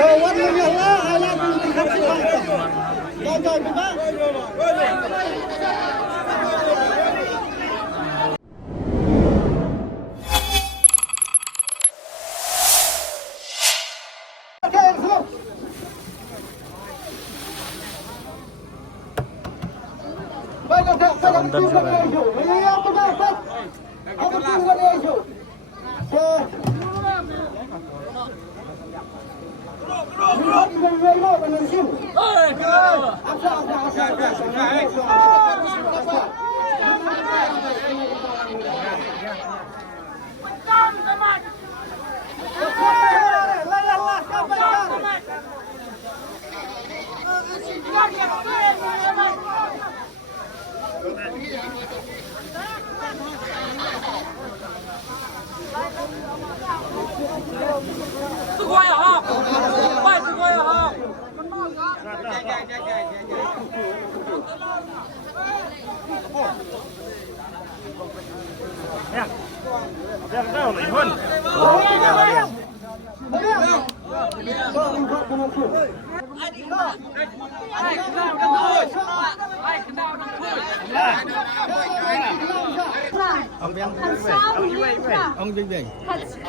Kawan mengalah alat untuk bersilakan. Gagal juga. Ông Vinh Vinh.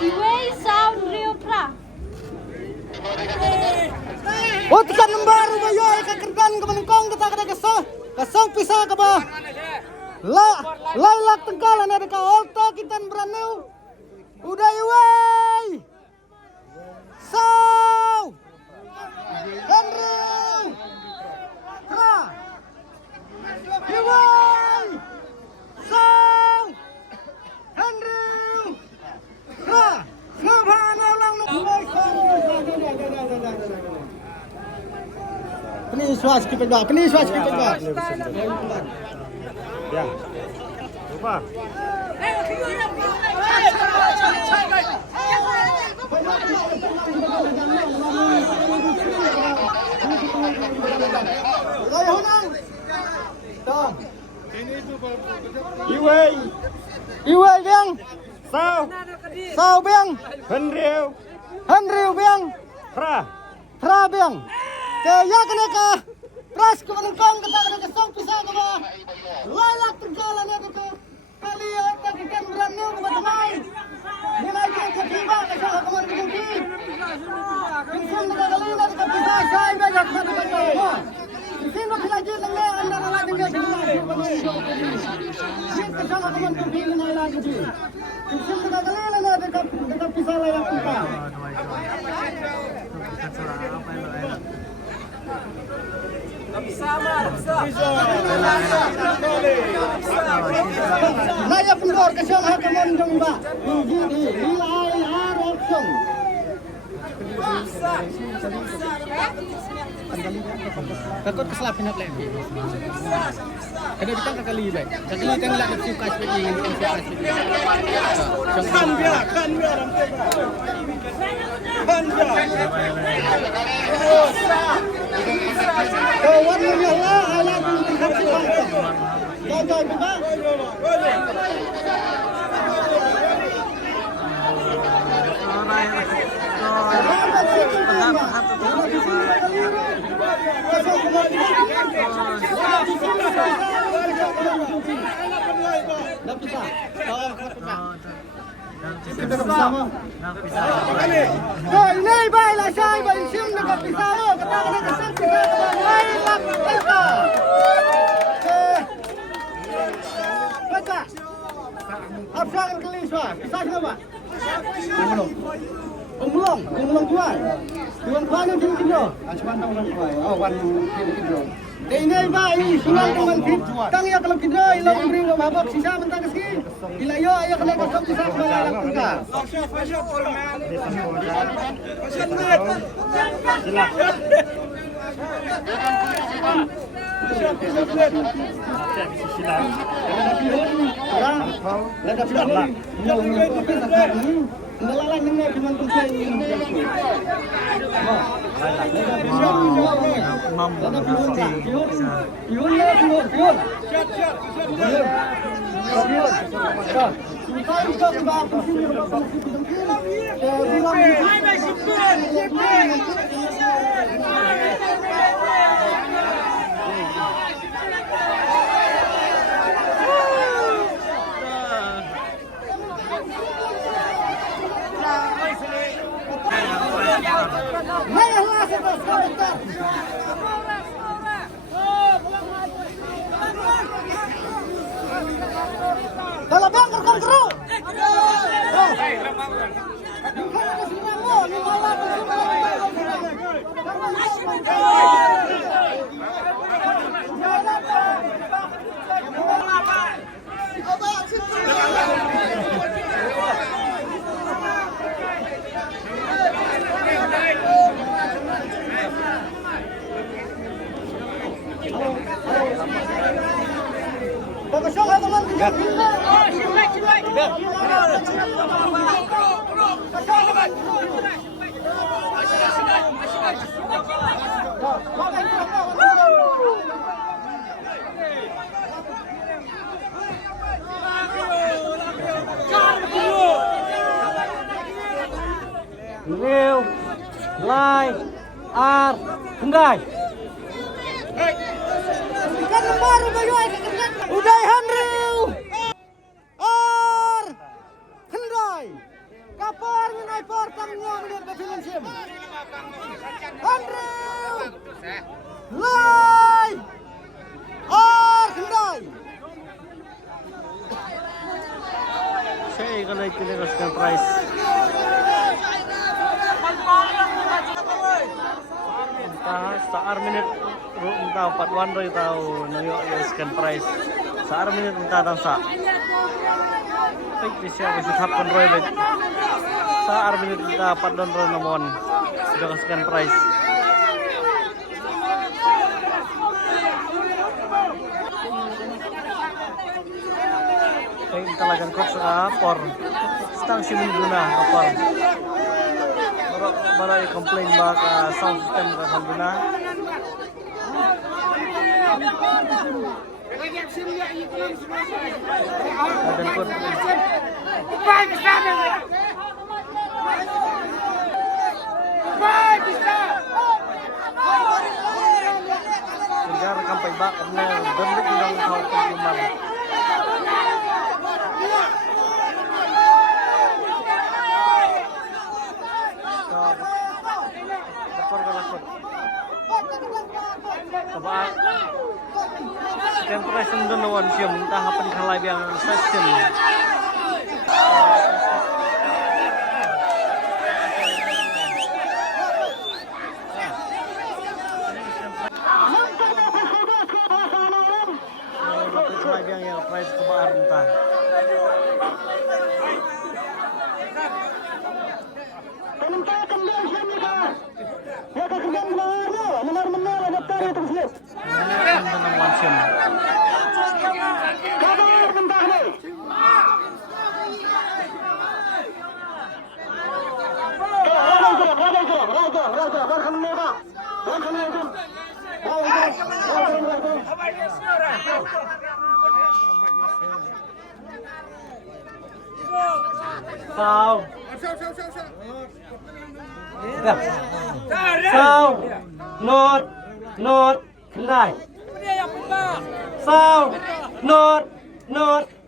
Iway sound Rio Pra. Oh, tekan baru bayo ka kerdan ka manungkong kita kada kasong pisa ka ba. Lalak tengkalan ada ka olta kitan beraneu. Udah iway. Saw. Henry. Pra. Iway. Saw. Henry. Pra. Sabana ulang iway. Peniswas kita juga, peniswas kita juga. Ya. Lupa. Ayo Honang. Tom. Iway. Iway biang. Sao biang. Henry biang. Pra biang. Kaya kena ka pras ke manungkong kita kena kesong pisah ke ba. Lalak terjalan ya ke kali kita kitan beraneu ke batamai. Nilai ke tiba ke sah kemar ke bumi. Kisan dekat kali nak ke pisah saya banyak satu kali. Kisan nak lagi lenge anda lagi ke sini. Kisan ke sah kemar ke bumi nilai lagi tu. Kisan dekat kali nak dekat pisah layak kita. Naya pengor kesang hakaman dong ba. Ini nilai option. Takut keselapin apa lagi? Kada kita kakali baik. Kakali kan lak suka seperti ini. Kan biar. Kawan mengalah alat untuk bersilakan. Gagal juga. Kita bersama. Ini baiklah saya bersim dekat pisau. Kita kena kesal pisau. Baiklah kita. Baca. Apa yang keliswa? Pisau kenapa? Pemulung tuan. Tuan yang tinggi dulu. Acuan orang tuan. Oh, wan tinggi dulu. Ini baik, sungai dengan fit. Tang ya kalau kita ilang beri babak sisa mentang keski. Ila yo ayo kena kasam sisa malang kita. Nelayan ini dengan kunci ini. Kalau bangkar kau terus. Real, Lai, Ar, Hendai. Uday Handriu, Ar, Hendai. Kapar menai portangnya melihat pavilion sim. Handriu, Lai, Ar, Hendai. Saya kalau ikut dengan price. Saar minit entah 41 rai tahu nyo scan price. Saar minit entah tangsa. Baik bisa kasi tapon roy bet. Saar minit entah 4 rai namon. Sudah scan price. Baik talagang kok sa por. Stang si Munduna kapal. Baru komplain baka sound system ka Munduna. Dan pun segar kampai bak karena bentuk bilang kau kumar. Coba sekian price nandun lawan siya entah apa kalay yang session. Dapat kalay yang price kebaan entah. Sao? Sao? Not, Hendai. Sao? Not,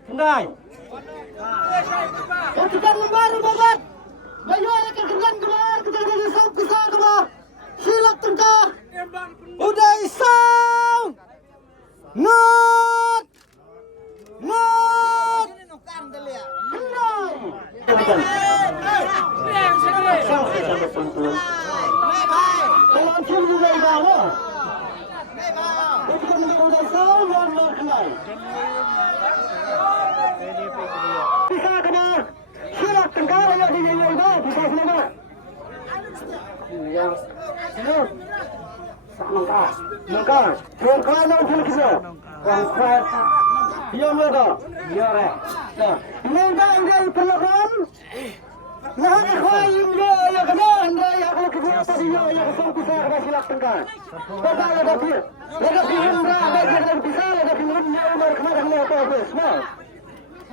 Hendai. Kita baru babat. Bayu akan kencan keluar, kita dari sang pisah ke bawah. Silap tengkah. Udah sao? Not.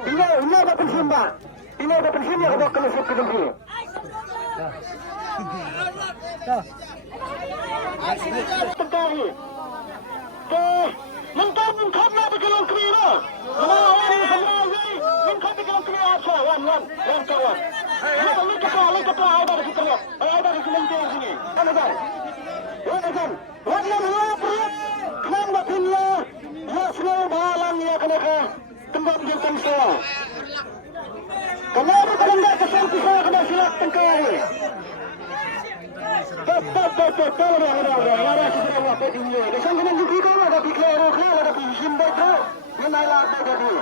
Ini ada pensiun Pak. Ini ada pensiun yang ada kelusuk ke dengki. Terkari. Mentang mentangnya di dalam kira. Melawan semua mentang di dalam kira apa? Wan kawan. Ini kita ada di situ. Ada di sementing sini. Mana kan? Wan perut. Kenapa punya? Ya semua balang ya kenapa? Tembak jengkang semua. Kenapa kadang-kadang kesan pisau kena silap tengkari? Betul dah. Ada sesuatu apa dunia. Kesan kena juga ada pikir ada pisim betul. Menalar betul.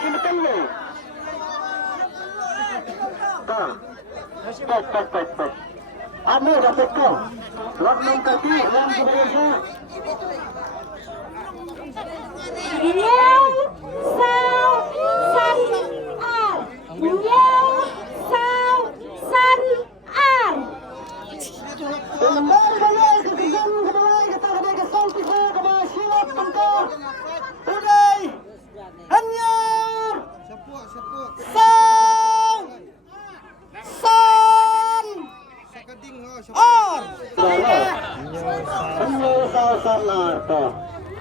Sini tanya. Tak. Anu dapat kau. Lakman kaki yang sebenarnya. Nhiều sao xanh ar. Nhiều sao xanh ar. Kembali kita kesan pisau kena silap tengkar. Uday. Hanya. San. Or. Hanya sanar to.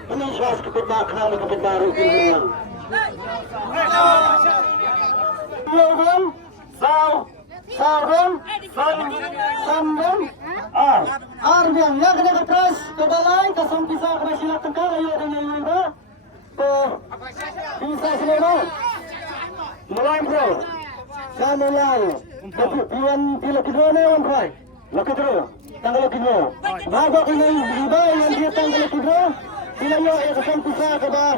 Ini suas kepedakran kepedaru kiriman. Logan, Saudan, Sandon, Arbian. Ya kena kepres ke balai kasam pisau kena silap tengkar ayo dengan lima. Bisa selera. Mulai bro. Saya mulai. Tapi pian pila kedua ni orang kai. Laki terus. Tanggal kedua. Bapak ini riba yang dia tanggal kedua. Sila nyo kesan pisau ke bar.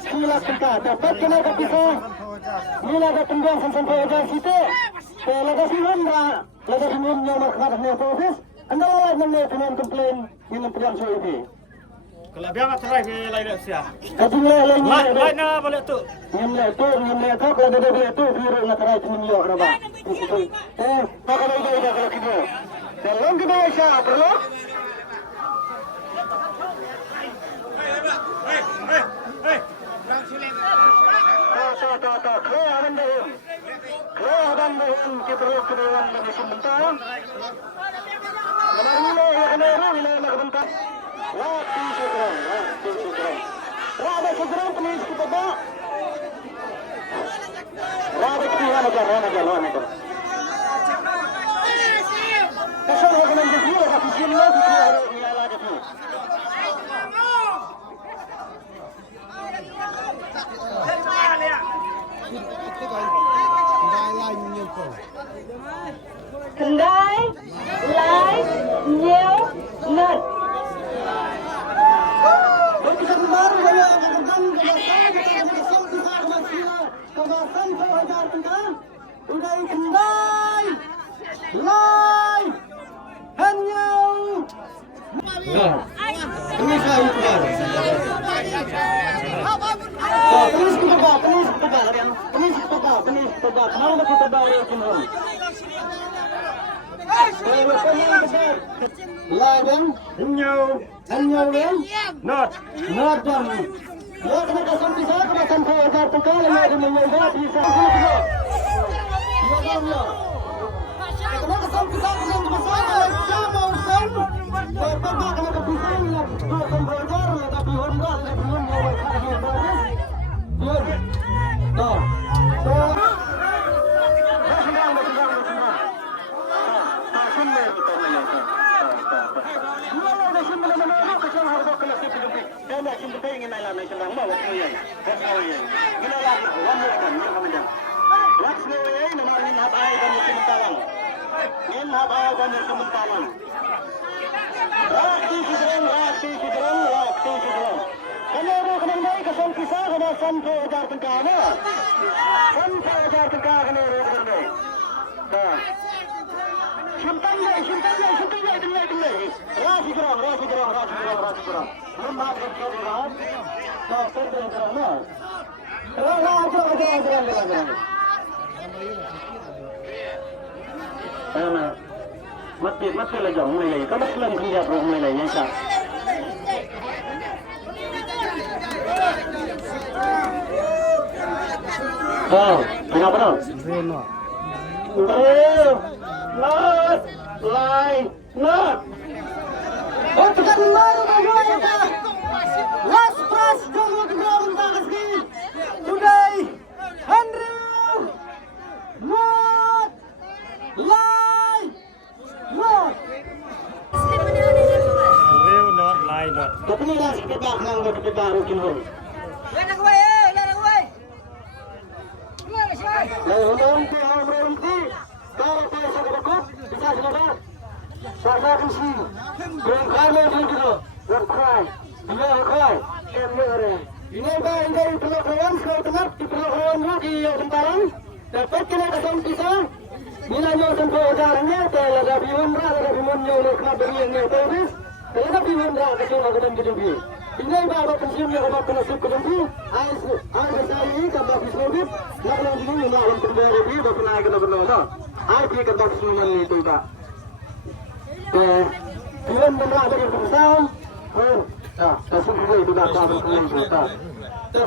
Sila tengkar. Dapat kena ke pisau. Nila ke tenggang sampai ajar situ. Laga simun yang markas ni proses. Anda lawan mana dengan komplain yang perjalanan so ini. Kalau biar nak try ke lain dah siap. Lain na balik tu. Nyamle tu kalau ada balik tu biru nak try minyo raba. Pakai ida kalau kita. Dalam kita siapa perlu? Kelihatan dahulu kita kedewan dari sebentar. Kemarin ya kenapa nak bentar? Waktu segera. Rada segera please kita bawa. Rada kita aja. Kesal dengan dia tapi semua dia lagi tu. Kendai lai nhiều ngật. Kita baru saya akan kesan besar masih kawasan Fajar Tengah. Udah kendai lai hanya. Ini saya punya. Terus kita bawa. Mau kita bawa semua. Lain, hanya not done. Ya kena kesan pisau kesan Fajar Tengah yang ada menyoba bisa. Kena kesan pisau kesan besar sama usan. Pernah kena kepisau yang kesan Fajar tapi Honda belum bawa lagi bagus. Tuh. Mati lah jom mulai. Kalau belum kerja belum mulai yang sah. benar. Reno. Not line, not. Untuk baru bagaimana? Last prize jumlah kedua untuk kasih. Today, Andrew, not line, not. Real not line, not. Tapi ni lah kita nak kita baru kini. Ini baru pensiunnya obat penasib kedempu. Air ini kabel dislogit. Nak lagi ni nak untuk beri bapak naik ke bernama. Air pergi ke bawah semua ni tu tak. Film benar dari perusahaan. Kasih juga itu dah kabel tu tak.